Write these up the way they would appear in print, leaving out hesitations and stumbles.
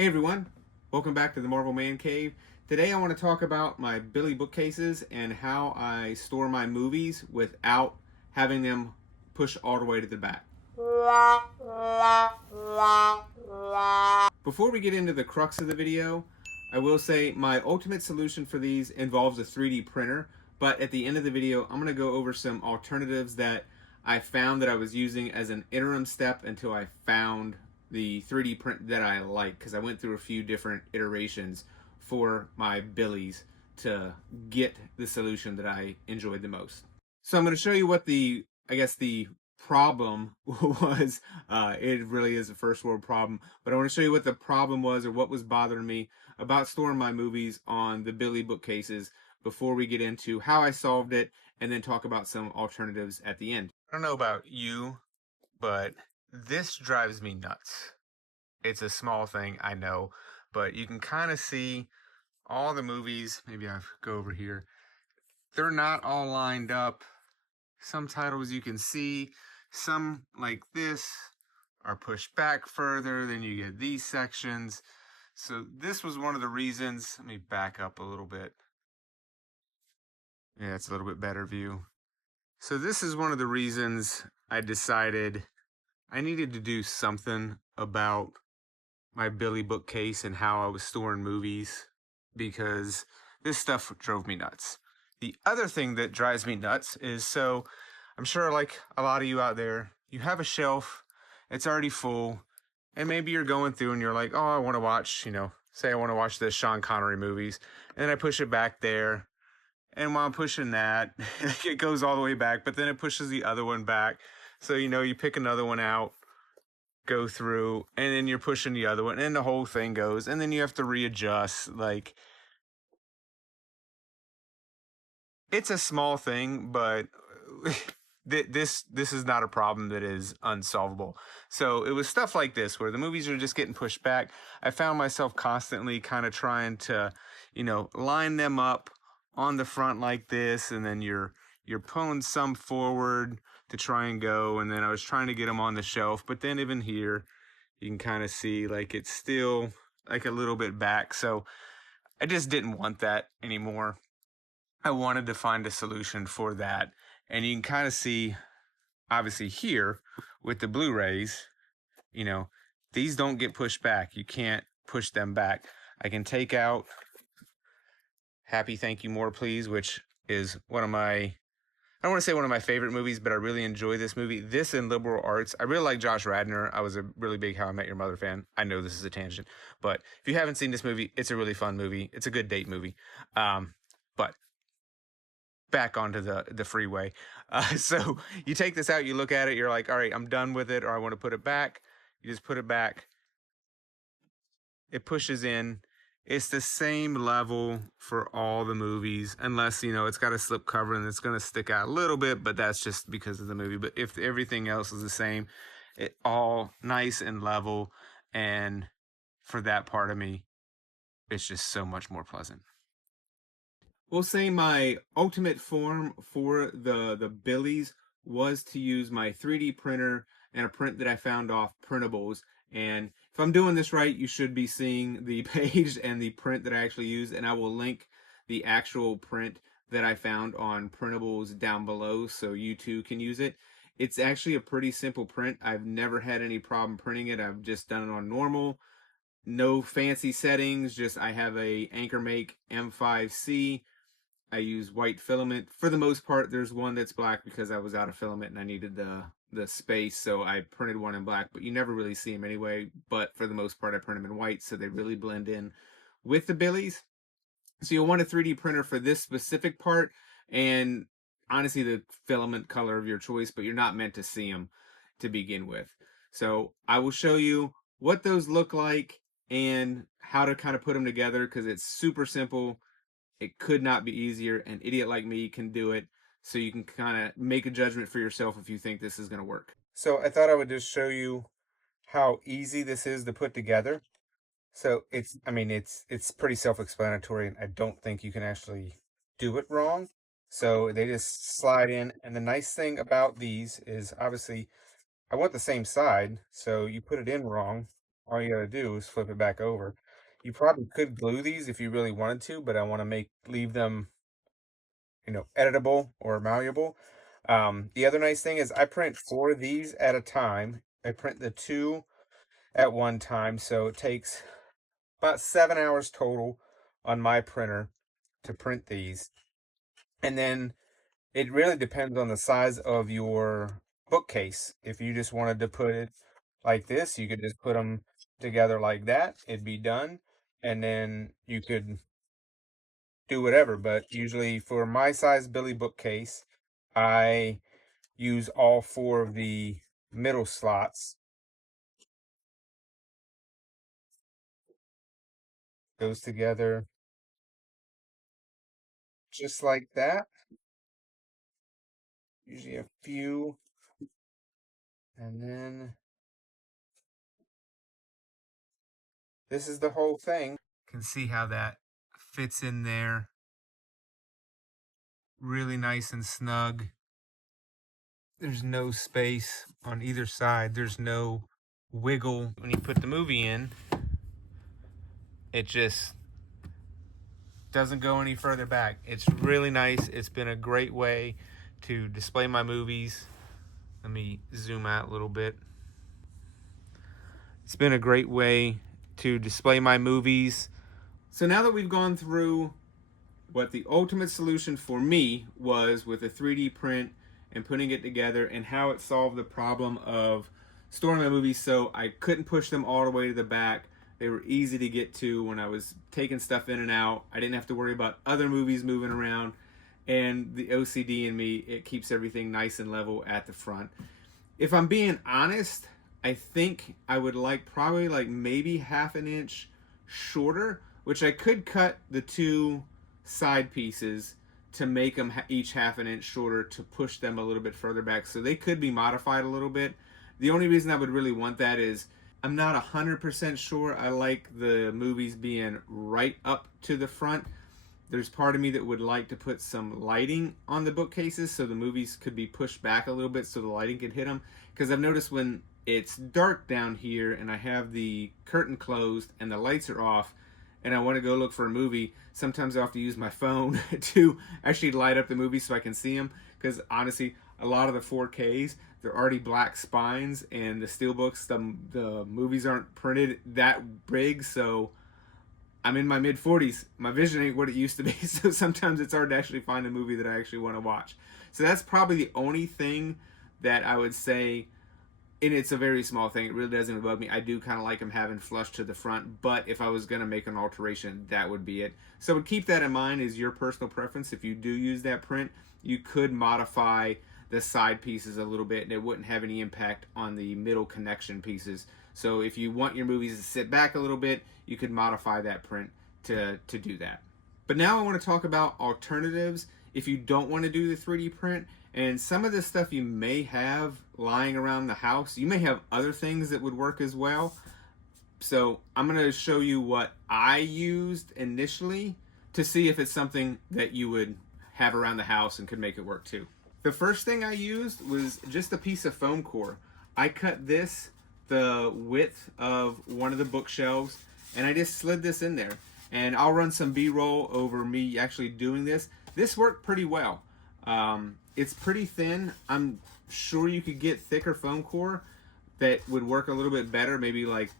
Hey everyone, welcome back to the Marvel Man Cave. Today I want to talk about my Billy bookcases and how I store my movies without having them push all the way to the back. Before we get into the crux of the video, I will say my ultimate solution for these involves a 3D printer, but at the end of the video I'm going to go over some alternatives that I found that I was using as an interim step until I found the 3D print that I like, because I went through a few different iterations for my Billies to get the solution that I enjoyed the most. So I'm going to show you what the problem was. It really is a first world problem, but I want to show you what the problem was, or what was bothering me about storing my movies on the Billy bookcases, before we get into how I solved it, and then talk about some alternatives at the end. I don't know about you, but this drives me nuts. It's a small thing, I know, but you can kind of see all the movies. Maybe I go over here. They're not all lined up. Some titles you can see, some like this are pushed back further, then you get these sections. So this was one of the reasons. Let me back up a little bit. Yeah, it's a little bit better view. So this is one of the reasons I decided I needed to do something about my Billy bookcase and how I was storing movies, because this stuff drove me nuts. The other thing that drives me nuts is, so I'm sure like a lot of you out there, you have a shelf, it's already full, and maybe you're going through and you're like, oh, I want to watch, say I want to watch the Sean Connery movies, and then I push it back there, and while I'm pushing that, it goes all the way back, but then it pushes the other one back. So, you pick another one out, go through, and then you're pushing the other one, and the whole thing goes, and then you have to readjust. Like, it's a small thing, but this is not a problem that is unsolvable. So it was stuff like this where the movies are just getting pushed back. I found myself constantly kind of trying to, line them up on the front like this, and then you're pulling some forward to try and go, and then I was trying to get them on the shelf, but then even here you can kind of see like it's still like a little bit back. So I just didn't want that anymore. I wanted to find a solution for that. And you can kind of see, obviously, here with the Blu-rays, you know, these don't get pushed back. You can't push them back. I can take out Happy Thank You More Please, which is one of my, I don't want to say one of my favorite movies, but I really enjoy this movie. This and Liberal Arts. I really like Josh Radnor. I was a really big How I Met Your Mother fan. I know this is a tangent, but if you haven't seen this movie, it's a really fun movie. It's a good date movie. But back onto the freeway. So you take this out, you look at it, you're like, all right, I'm done with it, or I want to put it back. You just put it back. It pushes in. It's the same level for all the movies, unless, it's got a slip cover and it's going to stick out a little bit, but that's just because of the movie. But if everything else is the same, it all nice and level. And for that part of me, it's just so much more pleasant. We'll say my ultimate form for the Billies was to use my 3D printer and a print that I found off Printables. And if I'm doing this right, you should be seeing the page and the print that I actually use, and I will link the actual print that I found on Printables down below so you too can use it. It's actually a pretty simple print. I've never had any problem printing it. I've just done it on normal, no fancy settings, just I have a Anchor Make M5C. I use white filament. For the most part, there's one that's black because I was out of filament and I needed the space, so I printed one in black, but you never really see them anyway. But for the most part, I print them in white, so they really blend in with the Billies. So you'll want a 3D printer for this specific part, and honestly, the filament color of your choice, but you're not meant to see them to begin with. So I will show you what those look like and how to kind of put them together, because it's super simple. It could not be easier. An idiot like me can do it. So you can kind of make a judgment for yourself if you think this is going to work. So I thought I would just show you how easy this is to put together. So it's pretty self-explanatory, and I don't think you can actually do it wrong. So they just slide in. And the nice thing about these is, obviously, I want the same side. So you put it in wrong, all you gotta do is flip it back over. You probably could glue these if you really wanted to, but I want to leave them, editable or malleable. The other nice thing is I print 4 of these at a time. I print the 2 at one time, so it takes about 7 hours total on my printer to print these. And then it really depends on the size of your bookcase. If you just wanted to put it like this, you could just put them together like that. It'd be done. And then you could do whatever. But usually for my size Billy bookcase, I use all 4 of the middle slots. Goes together just like that. Usually a few. And then this is the whole thing. Can see how that fits in there. Really nice and snug. There's no space on either side. There's no wiggle. When you put the movie in, it just doesn't go any further back. It's really nice. It's been a great way to display my movies. Let me zoom out a little bit. It's been a great way to display my movies. So now that we've gone through what the ultimate solution for me was with a 3D print and putting it together, and how it solved the problem of storing my movies so I couldn't push them all the way to the back. They were easy to get to when I was taking stuff in and out. I didn't have to worry about other movies moving around. And the OCD in me, it keeps everything nice and level at the front. If I'm being honest, I think I would like probably like maybe half an inch shorter, which I could cut the 2 side pieces to make them each half an inch shorter to push them a little bit further back, so they could be modified a little bit. The only reason I would really want that is I'm not 100% sure I like the movies being right up to the front. There's part of me that would like to put some lighting on the bookcases so the movies could be pushed back a little bit so the lighting could hit them, because I've noticed when it's dark down here and I have the curtain closed and the lights are off and I want to go look for a movie, sometimes I have to use my phone to actually light up the movie so I can see them, because honestly, a lot of the 4Ks, they're already black spines, and the steelbooks, the movies aren't printed that big, so I'm in my mid-40s. My vision ain't what it used to be, so sometimes it's hard to actually find a movie that I actually want to watch. So that's probably the only thing that I would say, and it's a very small thing. It really doesn't even bug me. I do kind of like them having flush to the front, but if I was going to make an alteration, that would be it. So keep that in mind as your personal preference. If you do use that print, you could modify the side pieces a little bit, and it wouldn't have any impact on the middle connection pieces. So if you want your movies to sit back a little bit, you could modify that print to do that. But now I want to talk about alternatives if you don't want to do the 3D print. And some of this stuff you may have lying around the house. You may have other things that would work as well. So I'm going to show you what I used initially to see if it's something that you would have around the house and could make it work too. The first thing I used was just a piece of foam core. I cut this the width of one of the bookshelves, and I just slid this in there. And I'll run some B-roll over me actually doing this. This worked pretty well. It's pretty thin. I'm sure you could get thicker foam core that would work a little bit better, maybe like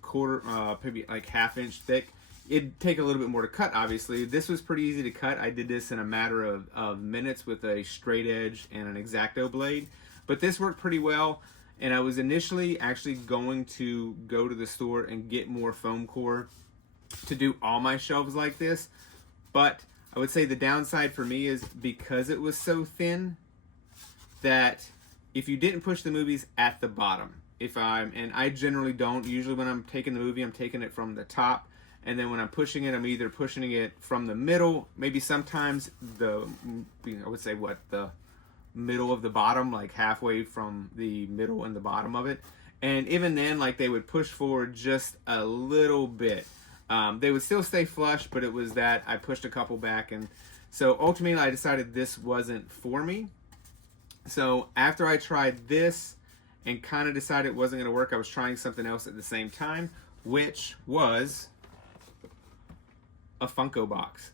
maybe like half-inch thick. It'd take a little bit more to cut, obviously. This was pretty easy to cut. I did this in a matter of minutes with a straight edge and an X-Acto blade. But this worked pretty well, and I was initially actually going to go to the store and get more foam core to do all my shelves like this. But I would say the downside for me is because it was so thin that if you didn't push the movies at the bottom, and I generally don't, usually when I'm taking the movie, I'm taking it from the top, and then when I'm pushing it, I'm either pushing it from the middle, maybe sometimes I would say the middle of the bottom, like halfway from the middle and the bottom of it. And even then, like, they would push forward just a little bit. They would still stay flush, but it was that I pushed a couple back, and so ultimately I decided this wasn't for me. So after I tried this and kind of decided it wasn't going to work, I was trying something else at the same time. which was a Funko box.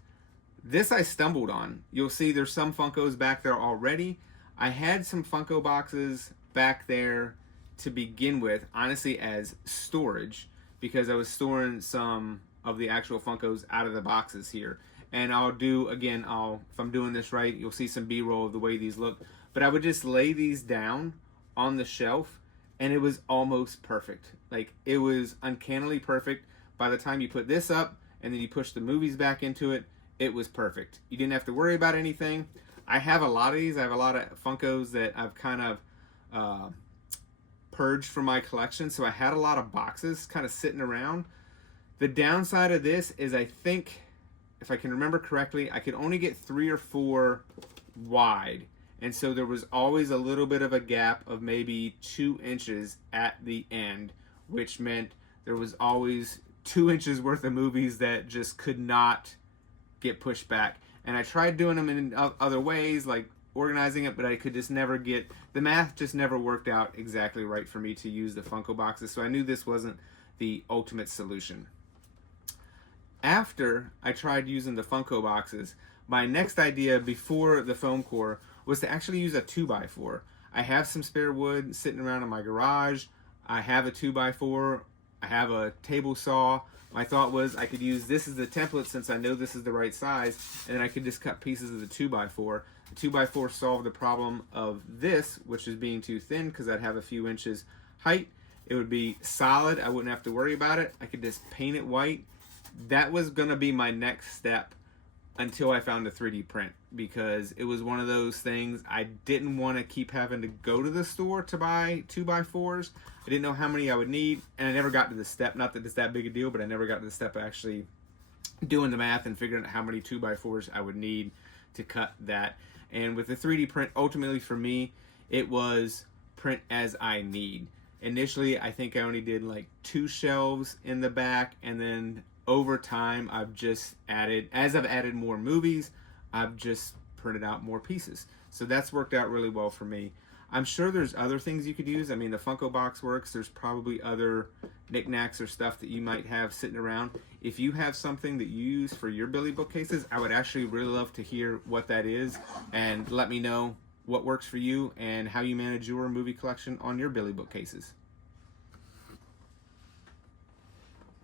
This I stumbled on. You'll see there's some Funkos back there already. I had some Funko boxes back there to begin with, honestly, as storage, because I was storing some of the actual Funkos out of the boxes here. And I'll do, again, if I'm doing this right, you'll see some B-roll of the way these look. But I would just lay these down on the shelf, and it was almost perfect. Like, it was uncannily perfect. By the time you put this up, and then you push the movies back into it, it was perfect. You didn't have to worry about anything. I have a lot of these. I have a lot of Funkos that I've kind of purged from my collection. So I had a lot of boxes kind of sitting around. The downside of this is, I think, if I can remember correctly, I could only get 3 or 4 wide. And so there was always a little bit of a gap of maybe 2 inches at the end, which meant there was always 2 inches worth of movies that just could not get pushed back. And I tried doing them in other ways, like organizing it, but I could just never get, the math just never worked out exactly right for me to use the Funko boxes. So I knew this wasn't the ultimate solution. After I tried using the Funko boxes, my next idea before the foam core was to actually use a 2x4. I have some spare wood sitting around in my garage. I have a 2x4. I have a table saw. My thought was I could use this as the template since I know this is the right size, and then I could just cut pieces of the 2x4. The 2x4 solved the problem of this, which is being too thin because I'd have a few inches height. It would be solid. I wouldn't have to worry about it. I could just paint it white. That was going to be my next step until I found a 3D print, because it was one of those things I didn't want to keep having to go to the store to buy 2x4s. I didn't know how many I would need, and I never got to the step, not that it's that big a deal, but I never got to the step of actually doing the math and figuring out how many 2x4s I would need to cut that. And with the 3D print, ultimately for me, it was print as I need. Initially, I think I only did like 2 shelves in the back, and then over time, I've just added, as I've added more movies, I've just printed out more pieces. So that's worked out really well for me. I'm sure there's other things you could use. I mean, the Funko box works. There's probably other knickknacks or stuff that you might have sitting around. If you have something that you use for your Billy bookcases, I would actually really love to hear what that is, and let me know what works for you and how you manage your movie collection on your Billy bookcases.